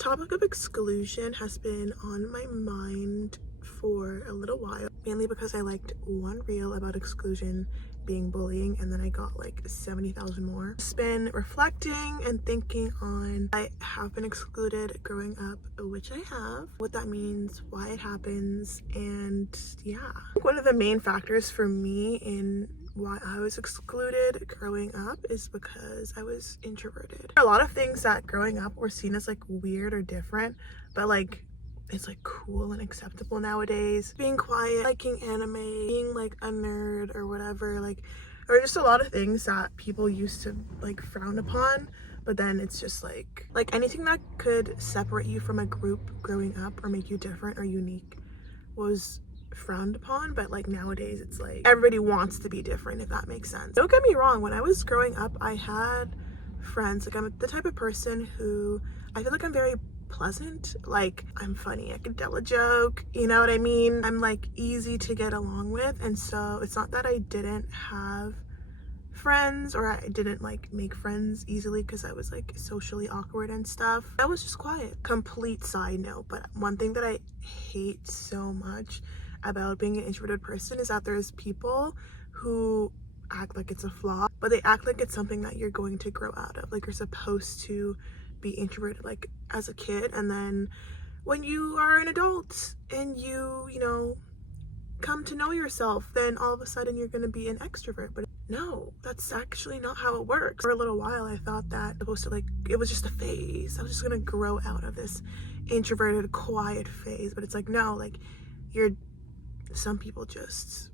Topic of exclusion has been on my mind for a little while, mainly because I liked one reel about exclusion being bullying, and then I got like 70,000 more. Just been reflecting and thinking on I have been excluded growing up, which I have, what that means, why it happens, and yeah. One of the main factors for me in why I was excluded growing up is because I was introverted. A lot of things that growing up were seen as like weird or different, but like it's like cool and acceptable nowadays. Being quiet, liking anime, being like a nerd or whatever, like, or just a lot of things that people used to like frown upon, but then it's just like anything that could separate you from a group growing up or make you different or unique was frowned upon. But like nowadays it's like everybody wants to be different, if that makes sense. Don't get me wrong, when I was growing up I had friends. Like, I'm the type of person who I feel like I'm very pleasant. Like, I'm funny, I can tell a joke, you know what I mean? I'm like easy to get along with, and so it's not that I didn't have friends or I didn't like make friends easily because I was like socially awkward and stuff. I was just quiet. Complete side note, but one thing that I hate so much about being an introverted person is that there's people who act like it's a flaw, but they act like it's something that you're going to grow out of. Like, you're supposed to be introverted like as a kid, and then when you are an adult and you know, come to know yourself, then all of a sudden you're going to be an extrovert. But no, that's actually not how it works. For a little while I thought that supposed to, like, it was just a phase. I was just going to grow out of this introverted quiet phase, but it's like, no, like, some people just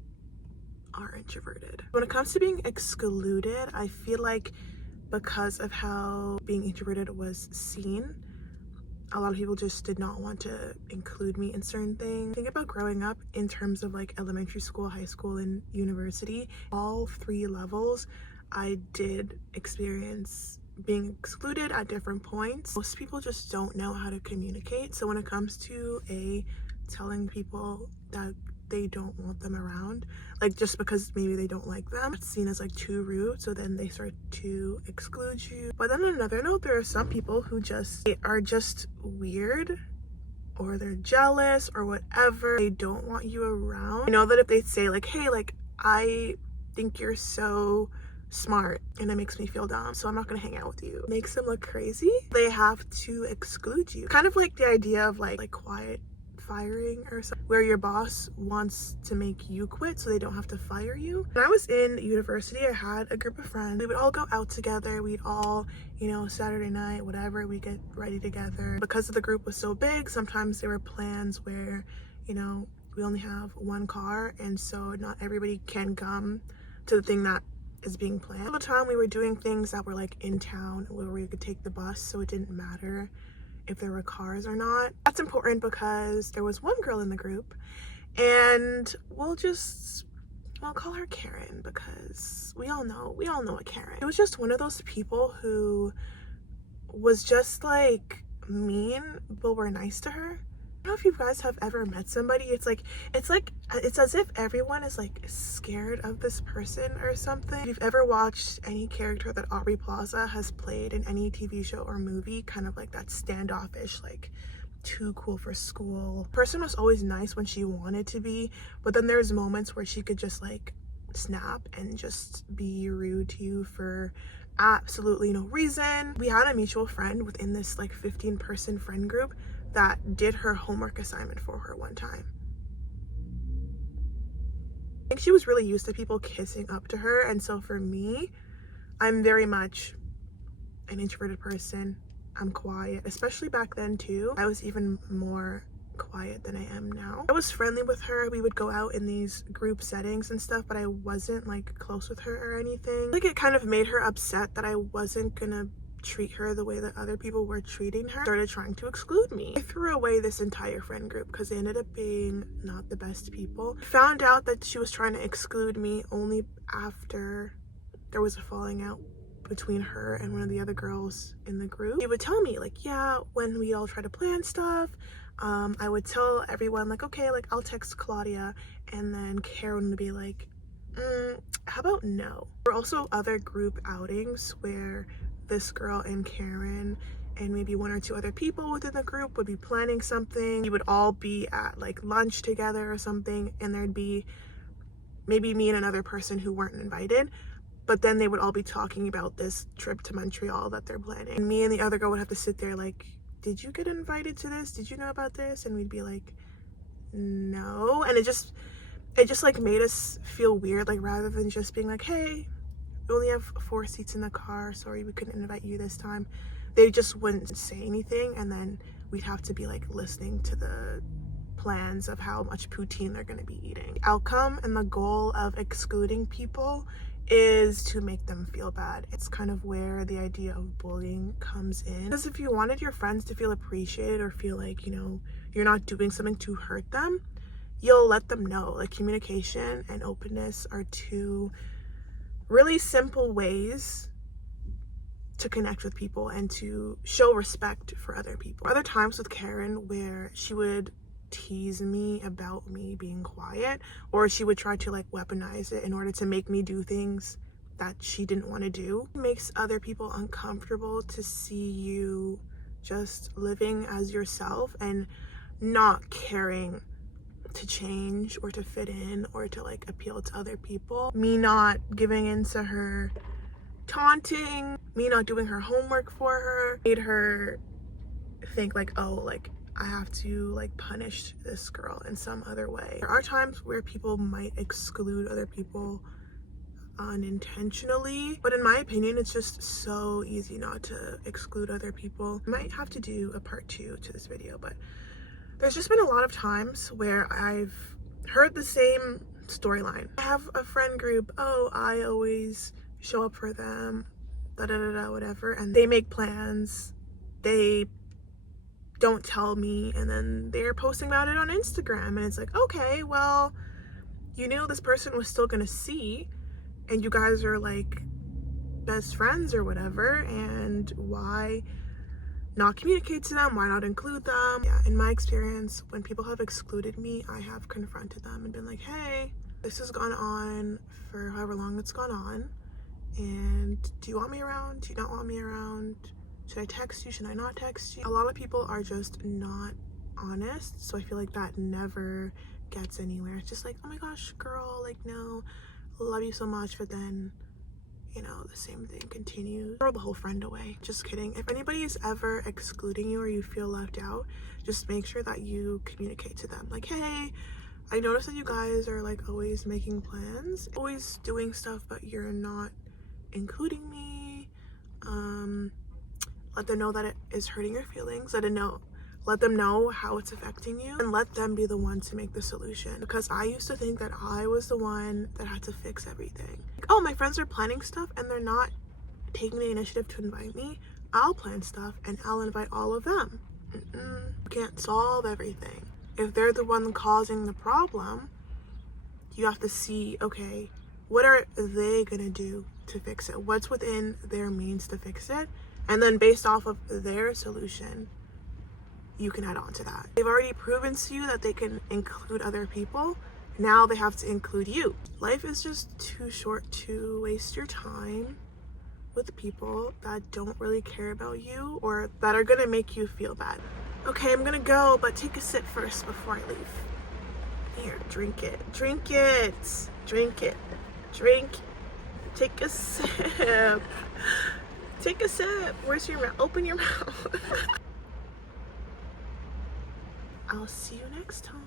are introverted. When it comes to being excluded, I feel like because of how being introverted was seen, a lot of people just did not want to include me in certain things. Think about growing up in terms of like elementary school, high school, and university. All three levels I did experience being excluded at different points. Most people just don't know how to communicate. So when it comes to telling people that they don't want them around, like just because maybe they don't like them, it's seen as like too rude, so then they start to exclude you. But then on another note, there are some people who are just weird, or they're jealous or whatever. They don't want you around. I know that if they say like, hey, like, I think you're so smart and it makes me feel dumb, so I'm not gonna hang out with you, makes them look crazy, they have to exclude you. Kind of like the idea of like quiet firing or something, where your boss wants to make you quit so they don't have to fire you. When I was in university, I had a group of friends. We would all go out together. We'd all, you know, Saturday night, whatever, we get ready together. Because the group was so big, sometimes there were plans where, you know, we only have one car, and so not everybody can come to the thing that is being planned. All the time we were doing things that were like in town where we could take the bus, so it didn't matter if there were cars or not. That's important because there was one girl in the group, and we'll call her Karen, because we all know a Karen. It was just one of those people who was just like mean, but were nice to her. I don't know if you guys have ever met somebody, it's as if everyone is like scared of this person or something. If you've ever watched any character that Aubrey Plaza has played in any TV show or movie, kind of like that standoffish, like too cool for school person, was always nice when she wanted to be, but then there's moments where she could just like snap and just be rude to you for absolutely no reason. We had a mutual friend within this like 15-person friend group that did her homework assignment for her one time. I think she was really used to people kissing up to her, and so for me, I'm very much an introverted person. I'm quiet, especially back then too. I was even more quiet than I am now. I was friendly with her. We would go out in these group settings and stuff, but I wasn't like close with her or anything. Like, it kind of made her upset that I wasn't gonna treat her the way that other people were treating her. Started trying to exclude me. I threw away this entire friend group because they ended up being not the best people. Found out that she was trying to exclude me only after there was a falling out between her and one of the other girls in the group. They would tell me like, yeah, when we all try to plan stuff, I would tell everyone like, okay, like, I'll text Claudia, and then Karen would be like, how about no? There were also other group outings where this girl and Karen and maybe one or two other people within the group would be planning something. You would all be at like lunch together or something, and there'd be maybe me and another person who weren't invited, but then they would all be talking about this trip to Montreal that they're planning. And me and the other girl would have to sit there like, did you get invited to this? Did you know about this? And we'd be like, no. And it just like made us feel weird, like rather than just being like, hey, we only have 4 seats in the car, sorry we couldn't invite you this time. They just wouldn't say anything, and then we'd have to be like listening to the plans of how much poutine they're going to be eating. The outcome and the goal of excluding people is to make them feel bad. It's kind of where the idea of bullying comes in, because if you wanted your friends to feel appreciated or feel like, you know, you're not doing something to hurt them, you'll let them know. Like, communication and openness are two really simple ways to connect with people and to show respect for other people. Other times with Karen where she would tease me about me being quiet, or she would try to like weaponize it in order to make me do things that she didn't want to do. It makes other people uncomfortable to see you just living as yourself and not caring to change or to fit in or to like appeal to other people. Me not giving in to her taunting, me not doing her homework for her, made her think like, oh, like I have to like punish this girl in some other way. There are times where people might exclude other people unintentionally, but in my opinion, it's just so easy not to exclude other people. I might have to do a part 2 to this video, but there's just been a lot of times where I've heard the same storyline. I have a friend group, oh, I always show up for them, whatever, and they make plans, they don't tell me, and then they're posting about it on Instagram, and it's like, okay, well, you knew this person was still gonna see, and you guys are like best friends or whatever, and why not communicate to them? Why not include them? Yeah, in my experience, when people have excluded me, I have confronted them and been like, hey, this has gone on for however long it's gone on, and do you want me around? Do you not want me around? Should I text you? Should I not text you? A lot of people are just not honest, so I feel like that never gets anywhere. It's just like, oh my gosh, girl, like, no, love you so much, but then, you know, the same thing continues. Throw the whole friend away. Just kidding. If anybody is ever excluding you or you feel left out, just make sure that you communicate to them. Like, hey, I noticed that you guys are like always making plans, always doing stuff, but you're not including me. Let them know that it is hurting your feelings. Let them know how it's affecting you, and let them be the one to make the solution. Because I used to think that I was the one that had to fix everything. Like, oh, my friends are planning stuff and they're not taking the initiative to invite me. I'll plan stuff and I'll invite all of them. You can't solve everything. If they're the one causing the problem, you have to see, okay, what are they gonna do to fix it? What's within their means to fix it? And then based off of their solution, you can add on to that. They've already proven to you that they can include other people. Now they have to include you. Life is just too short to waste your time with people that don't really care about you or that are gonna make you feel bad. Okay, I'm gonna go, but take a sip first before I leave. Here, drink it. Drink it. Drink it. Drink. Take a sip. Take a sip. Where's your mouth? Open your mouth. I'll see you next time.